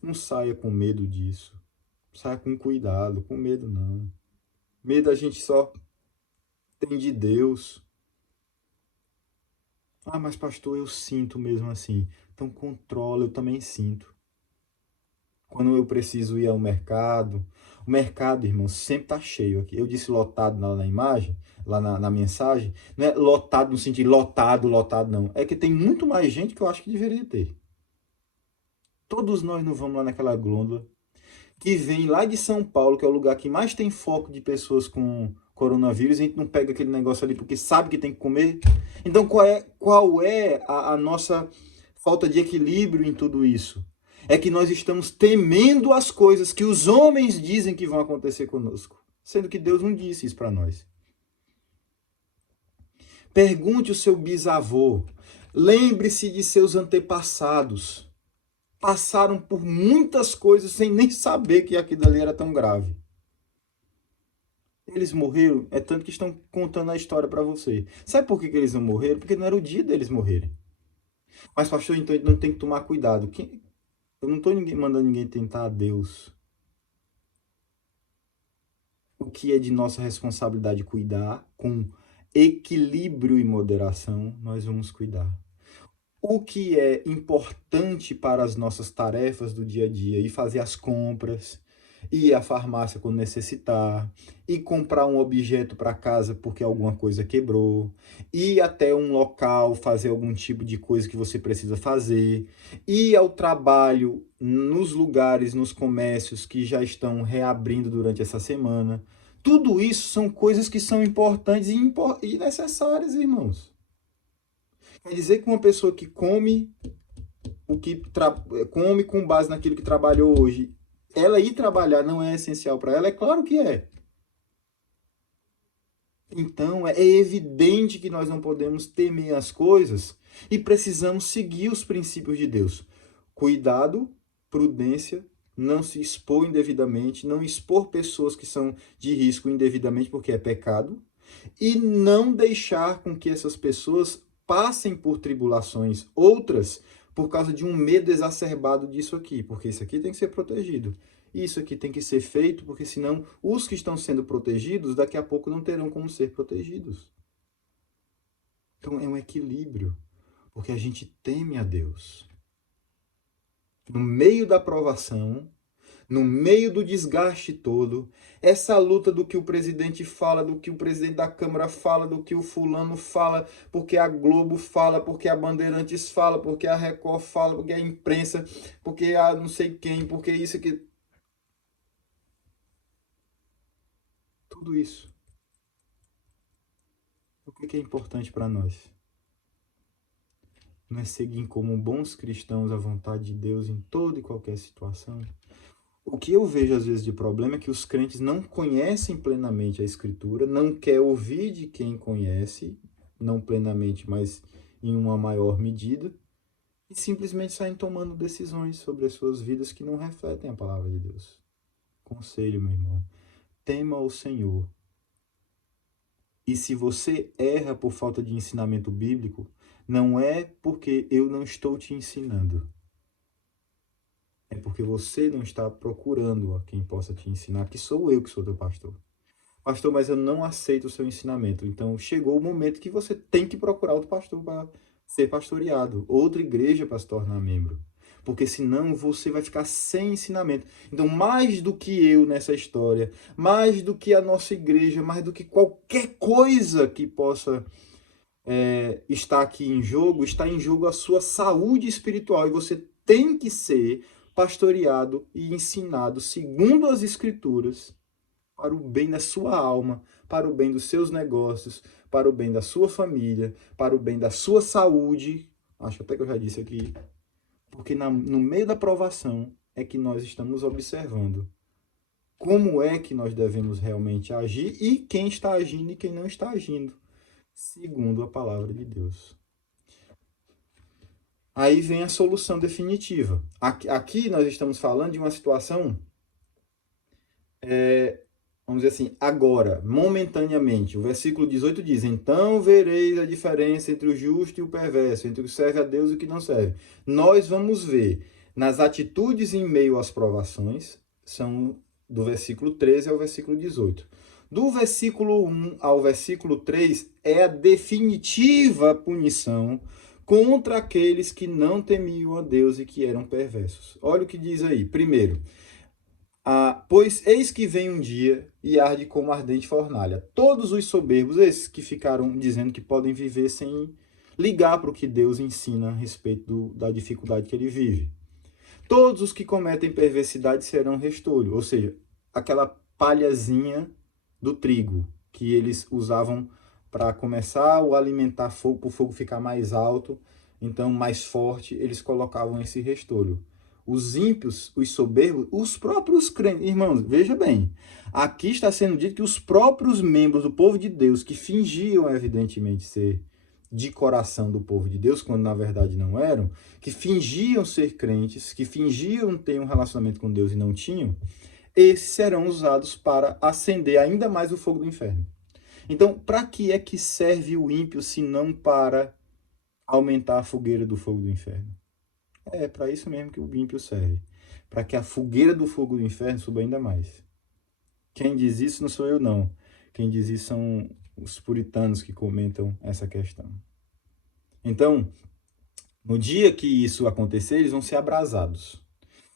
não saia com medo disso. Saia com cuidado, com medo não. Medo a gente só tem de Deus. Mas pastor, eu sinto mesmo assim. Então controla, eu também sinto. Quando eu preciso ir ao mercado, o mercado, irmão, sempre tá cheio aqui. Eu disse lotado na imagem, lá na mensagem, não é lotado no sentido lotado, não. É que tem muito mais gente que eu acho que deveria ter. Todos nós não vamos lá naquela glôndula que vem lá de São Paulo, que é o lugar que mais tem foco de pessoas com coronavírus, e a gente não pega aquele negócio ali porque sabe que tem que comer. Então qual é a nossa falta de equilíbrio em tudo isso? É que nós estamos temendo as coisas que os homens dizem que vão acontecer conosco, sendo que Deus não disse isso para nós. Pergunte o seu bisavô, lembre-se de seus antepassados. Passaram por muitas coisas sem nem saber que aquilo ali era tão grave. Eles morreram, é tanto que estão contando a história para você. Sabe por que eles não morreram? Porque não era o dia deles morrerem. Mas pastor, então não tem que tomar cuidado. Eu não estou mandando ninguém tentar a Deus. O que é de nossa responsabilidade cuidar, com equilíbrio e moderação, nós vamos cuidar. O que é importante para as nossas tarefas do dia a dia, ir fazer as compras, ir à farmácia quando necessitar, ir comprar um objeto para casa porque alguma coisa quebrou, ir até um local fazer algum tipo de coisa que você precisa fazer, ir ao trabalho nos lugares, nos comércios que já estão reabrindo durante essa semana. Tudo isso são coisas que são importantes e necessárias, irmãos. Quer dizer que uma pessoa que come o que come com base naquilo que trabalhou hoje, ela ir trabalhar não é essencial para ela? É claro que é. Então, é evidente que nós não podemos temer as coisas e precisamos seguir os princípios de Deus. Cuidado, prudência, não se expor indevidamente, não expor pessoas que são de risco indevidamente, porque é pecado, e não deixar com que essas pessoas passem por tribulações outras por causa de um medo exacerbado disso aqui, porque isso aqui tem que ser protegido. Isso aqui tem que ser feito, porque senão os que estão sendo protegidos daqui a pouco não terão como ser protegidos. Então é um equilíbrio, porque a gente teme a Deus. No meio da provação, no meio do desgaste todo, essa luta do que o presidente fala, do que o presidente da Câmara fala, do que o fulano fala, porque a Globo fala, porque a Bandeirantes fala, porque a Record fala, porque a imprensa, porque a não sei quem, porque isso aqui. Tudo isso. O que é importante para nós? Não é seguir como bons cristãos a vontade de Deus em toda e qualquer situação? O que eu vejo às vezes de problema é que os crentes não conhecem plenamente a Escritura, não quer ouvir de quem conhece, não plenamente, mas em uma maior medida, e simplesmente saem tomando decisões sobre as suas vidas que não refletem a palavra de Deus. Conselho, meu irmão, tema o Senhor. E se você erra por falta de ensinamento bíblico, não é porque eu não estou te ensinando. É porque você não está procurando a quem possa te ensinar, que sou eu que sou teu pastor. Pastor, mas eu não aceito o seu ensinamento. Então, chegou o momento que você tem que procurar outro pastor para ser pastoreado, outra igreja para se tornar membro. Porque senão você vai ficar sem ensinamento. Então, mais do que eu nessa história, mais do que a nossa igreja, mais do que qualquer coisa que possa estar aqui em jogo, está em jogo a sua saúde espiritual. E você tem que ser pastoreado e ensinado segundo as Escrituras para o bem da sua alma, para o bem dos seus negócios, para o bem da sua família, para o bem da sua saúde. Acho até que eu já disse aqui. Porque no meio da provação é que nós estamos observando como é que nós devemos realmente agir e quem está agindo e quem não está agindo, segundo a palavra de Deus. Aí vem a solução definitiva. Aqui nós estamos falando de uma situação, vamos dizer assim, agora, momentaneamente. O versículo 18 diz: então vereis a diferença entre o justo e o perverso, entre o que serve a Deus e o que não serve. Nós vamos ver nas atitudes em meio às provações, são do versículo 13 ao versículo 18. Do versículo 1 ao versículo 3 é a definitiva punição contra aqueles que não temiam a Deus e que eram perversos. Olha o que diz aí. Primeiro, pois eis que vem um dia e arde como ardente fornalha. Todos os soberbos, esses que ficaram dizendo que podem viver sem ligar para o que Deus ensina a respeito da dificuldade que ele vive. Todos os que cometem perversidade serão restolho, ou seja, aquela palhazinha do trigo que eles usavam para começar o alimentar fogo, para o fogo ficar mais alto, então mais forte, eles colocavam esse restolho. Os ímpios, os soberbos, os próprios crentes, irmãos, veja bem, aqui está sendo dito que os próprios membros do povo de Deus, que fingiam evidentemente ser de coração do povo de Deus, quando na verdade não eram, que fingiam ser crentes, que fingiam ter um relacionamento com Deus e não tinham, esses serão usados para acender ainda mais o fogo do inferno. Então, para que é que serve o ímpio se não para aumentar a fogueira do fogo do inferno? É para isso mesmo que o ímpio serve, para que a fogueira do fogo do inferno suba ainda mais. Quem diz isso não sou eu, não. Quem diz isso são os puritanos que comentam essa questão. Então, no dia que isso acontecer, eles vão ser abrasados.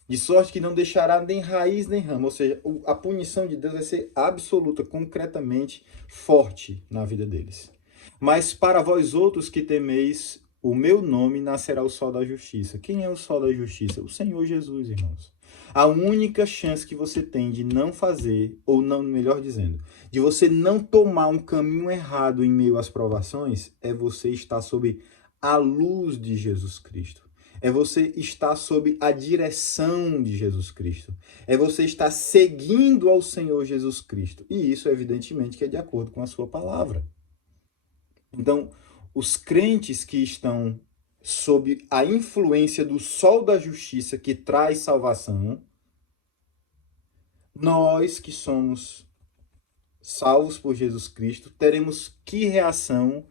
De sorte que não deixará nem raiz nem ramo. Ou seja, a punição de Deus vai ser absoluta, concretamente forte na vida deles. Mas para vós outros que temeis o meu nome, nascerá o sol da justiça. Quem é o sol da justiça? O Senhor Jesus, irmãos. A única chance que você tem de não fazer, ou não, melhor dizendo, de você não tomar um caminho errado em meio às provações, é você estar sob a luz de Jesus Cristo. É você estar sob a direção de Jesus Cristo. É você estar seguindo ao Senhor Jesus Cristo. E isso, evidentemente, que é de acordo com a sua palavra. Então, os crentes que estão sob a influência do sol da justiça que traz salvação, nós que somos salvos por Jesus Cristo, teremos que reação,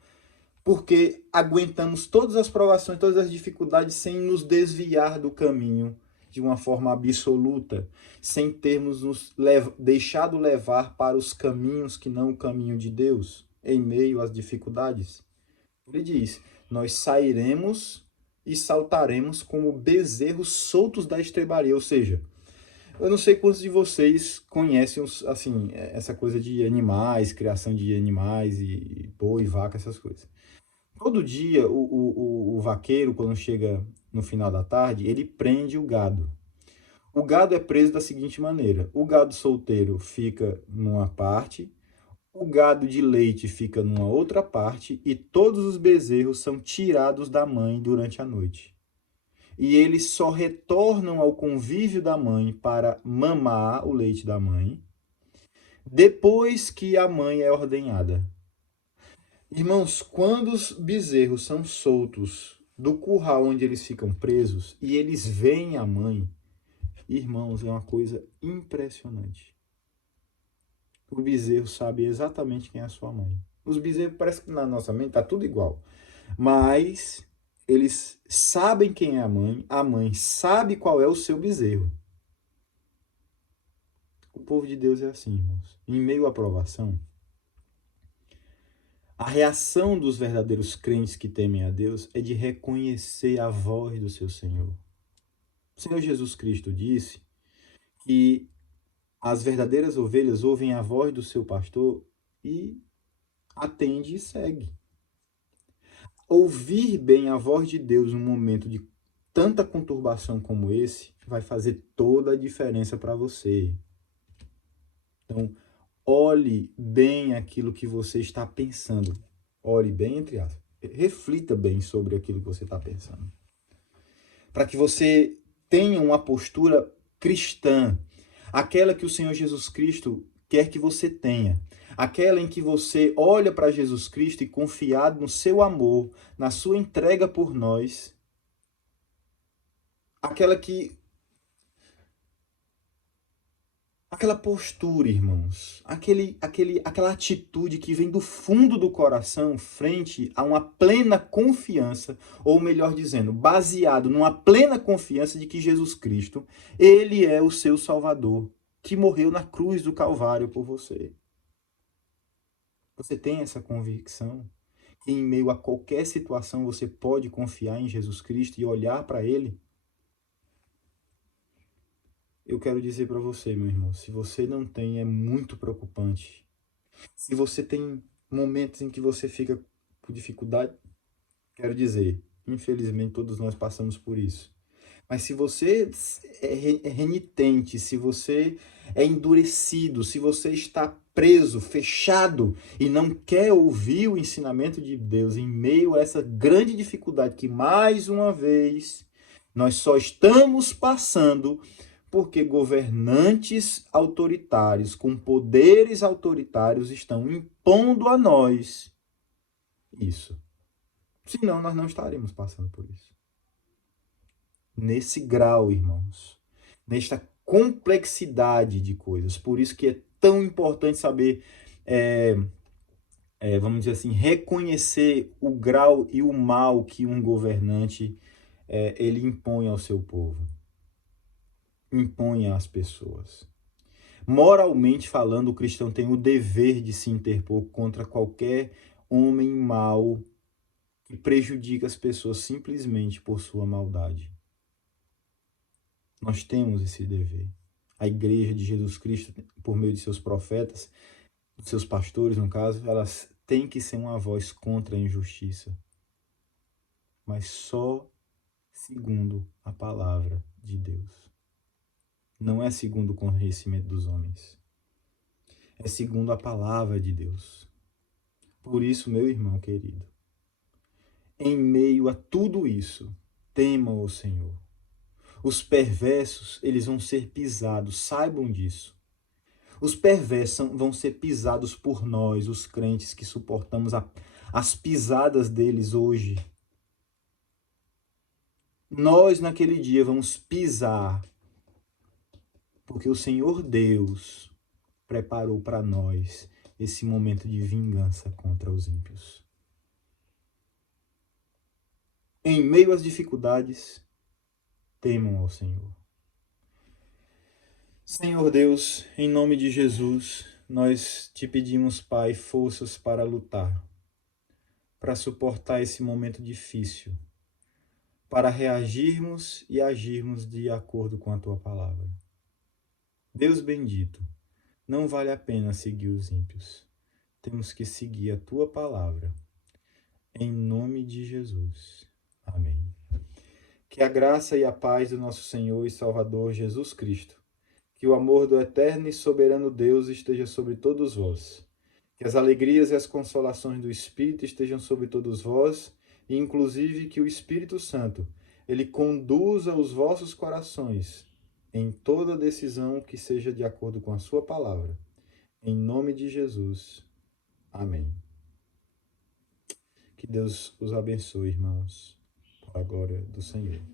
porque aguentamos todas as provações, todas as dificuldades sem nos desviar do caminho de uma forma absoluta, sem termos nos deixado levar para os caminhos que não o caminho de Deus, em meio às dificuldades. Ele diz: nós sairemos e saltaremos como bezerros soltos da estrebaria, ou seja, eu não sei quantos de vocês conhecem assim, essa coisa de animais, criação de animais e boi, vaca, essas coisas. Todo dia o vaqueiro, quando chega no final da tarde, ele prende o gado. O gado é preso da seguinte maneira: o gado solteiro fica numa parte, o gado de leite fica numa outra parte e todos os bezerros são tirados da mãe durante a noite. E eles só retornam ao convívio da mãe para mamar o leite da mãe depois que a mãe é ordenhada. Irmãos, quando os bezerros são soltos do curral onde eles ficam presos e eles veem a mãe, irmãos, é uma coisa impressionante. O bezerro sabe exatamente quem é a sua mãe. Os bezerros, parece que na nossa mente está tudo igual, mas eles sabem quem é a mãe sabe qual é o seu bezerro. O povo de Deus é assim, irmãos. Em meio à provação, a reação dos verdadeiros crentes que temem a Deus é de reconhecer a voz do seu Senhor. O Senhor Jesus Cristo disse que as verdadeiras ovelhas ouvem a voz do seu pastor e atende e segue. Ouvir bem a voz de Deus num momento de tanta conturbação como esse vai fazer toda a diferença para você. Então, olhe bem aquilo que você está pensando. Olhe bem, entre aspas. Reflita bem sobre aquilo que você está pensando. Para que você tenha uma postura cristã. Aquela que o Senhor Jesus Cristo quer que você tenha. Aquela em que você olha para Jesus Cristo e, confiado no seu amor, na sua entrega por nós, aquela postura, irmãos, aquela atitude que vem do fundo do coração frente a uma plena confiança, ou melhor dizendo, baseado numa plena confiança de que Jesus Cristo, ele é o seu Salvador, que morreu na cruz do Calvário por você. Você tem essa convicção que em meio a qualquer situação você pode confiar em Jesus Cristo e olhar para ele? Eu quero dizer para você, meu irmão, se você não tem, é muito preocupante. Se você tem momentos em que você fica com dificuldade, quero dizer, infelizmente todos nós passamos por isso. Mas se você é renitente, se você é endurecido, se você está preso, fechado e não quer ouvir o ensinamento de Deus em meio a essa grande dificuldade que, mais uma vez, nós só estamos passando porque governantes autoritários, com poderes autoritários, estão impondo a nós isso. Senão, nós não estaremos passando por isso. Nesse grau, irmãos. Nesta complexidade de coisas. Por isso que é tão importante saber, vamos dizer assim, reconhecer o grau e o mal que um governante ele impõe ao seu povo. Impõe às pessoas. Moralmente falando, o cristão tem o dever de se interpor contra qualquer homem mau que prejudica as pessoas simplesmente por sua maldade. Nós temos esse dever. A Igreja de Jesus Cristo, por meio de seus profetas, dos seus pastores, no caso, elas têm que ser uma voz contra a injustiça. Mas só segundo a palavra de Deus. Não é segundo o conhecimento dos homens. É segundo a palavra de Deus. Por isso, meu irmão querido, em meio a tudo isso, Temam o Senhor. Os perversos, eles vão ser pisados, saibam disso. Os perversos vão ser pisados por nós, os crentes que suportamos as pisadas deles hoje. Nós, naquele dia, vamos pisar, porque o Senhor Deus preparou para nós esse momento de vingança contra os ímpios. Em meio às dificuldades, temam ao Senhor. Senhor Deus, em nome de Jesus, nós te pedimos, Pai, forças para lutar, para suportar esse momento difícil, para reagirmos e agirmos de acordo com a tua palavra. Deus bendito, não vale a pena seguir os ímpios. Temos que seguir a tua palavra. Em nome de Jesus. Amém. Que a graça e a paz do nosso Senhor e Salvador Jesus Cristo, que o amor do eterno e soberano Deus esteja sobre todos vós. Que as alegrias e as consolações do Espírito estejam sobre todos vós, e inclusive que o Espírito Santo, ele conduza os vossos corações em toda decisão que seja de acordo com a sua palavra. Em nome de Jesus. Amém. Que Deus os abençoe, irmãos, para a glória do Senhor.